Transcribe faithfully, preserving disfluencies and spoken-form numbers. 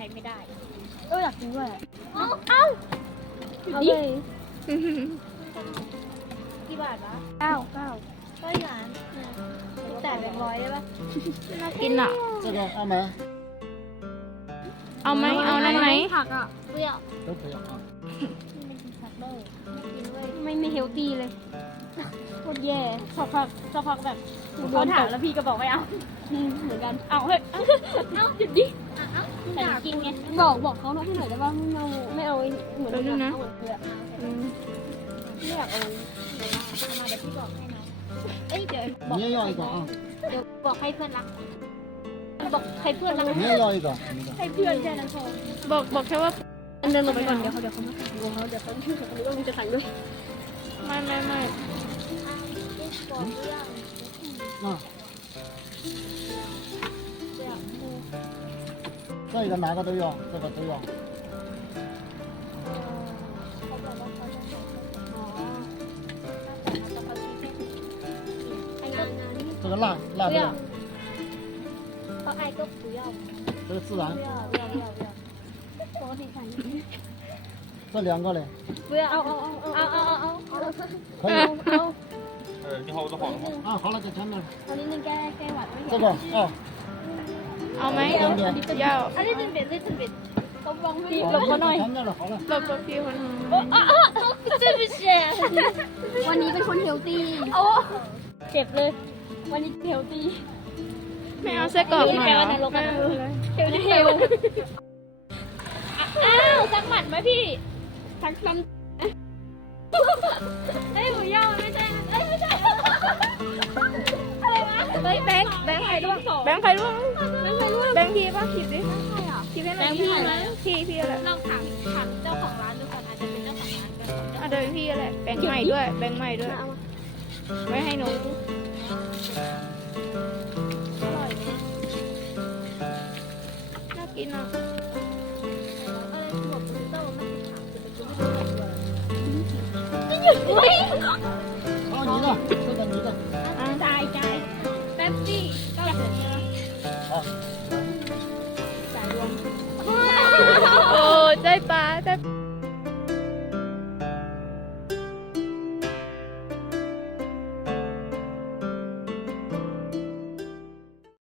ไม่ได้เอออยากกินด้วยเอ้าเอ้าเอาเลยกี่บาทวะเก้าเก้าก็หยานแต่แบงค์ร้อยได้ปะกินอ่ะ这个阿梅เอาไหมเอานั่นไหมผักอ่ะเปรี้ยว都不要啊。 ไม่กินผักเลยไม่กินเว้ยไม่ไม่เฮลตี้เลยโคตรแย่สักพักสักพักแบบเขาถามแล้วพี่ก็บอกไม่เอาอืมเหมือนกันเอาเฮ้ยเอ้าหยุดดิเอ้าแต่กินไงบอกบอกเขาให้หน่อยได้ป่ะไม่เอาไม่เอาเหมือนเดี๋ยวนึงนะเอาเหมือนเพื่อนอืมไม่อยากเอาเอามาเดี๋ยวพี่บอกให้นะเอ้ยเดี๋ยวบอก你也要一个啊？ เดี๋ยวบอกให้เพื่อนรักบอกให้เพื่อนรัก你也要一个？你的。 ให้เพื่อนแค่นั้นพอบอกบอกแค่ว่าเดินลงไปก่อนเดี๋ยวเขาเดี๋ยวเขามาสั่งของเขาเดี๋ยวเขาชื่อเขาไม่ต้องจะสั่งด้วยไม่ไม่ไม่บอกเรื่อง啊。这个哪个都要，这个都要。 เขาบอกว่าเขาจะส่งอ๋อไอ้ก็这个辣辣的， เพราะไอ้ก็不要这个孜然， 不要不要不要不要ปกติใส่这两个嘞， 不要เอาเอาเอาเอาเอาเอาเอา可以。 呃，你好，我的好了吗？ 啊，好了，在前面。 อันนี้นึงแก้แก้หวัดไม่这เห็น个哦， เอาไหมยาวอันนี้เป็นเบ็ดเป็นเบ็ดเขาฟังไม่ดี好หลบ了， เขาหน่อย在前面了，好了。 หลบกับพี่คนอ๋ออ๋อเจ็บเสียวันนี้เป็นคนเฮลตี้โอ้เจ็บเลย วันนี้เฮลตี้ไม่เอาไส้กรอกหน่อยเหรอไม่เอานรกไม่อะเอาเลยเฮลเฮลอ้าวสักหมัดไหมพี่สักคำเฮ้ยหมูย่างไม่ใช่เอ้ยไม่ใช่อะไรวะเฮ้ยแบงค์แบงค์ใครร่วงแบงค์ใครร่วงแบงค์ใครร่วงแบงค์พี่ป่ะขีดดิขีดให้หน่อยแบงค์พี่ไหมพี่พี่แหละลองถามถามเจ้าของร้านดูก่อนอาจจะเป็นเจ้าของร้านกันอ่ะเดี๋ยวพี่แหละแบงค์ใหม่ด้วยแบงค์ใหม่ด้วยไว้ให้หนูอร่อยไหมน่ากินอ่ะอะไรบอกคุณเจ้าว่ามันขาวจะเป็นตัวไม่หยุดเว้ย好，你的，这个你的。 อ่าจ่ายจ่ายแป๊บซี่ก็แบบนี้好。 จ่ายรวมโอ้ใจปลาใจปลา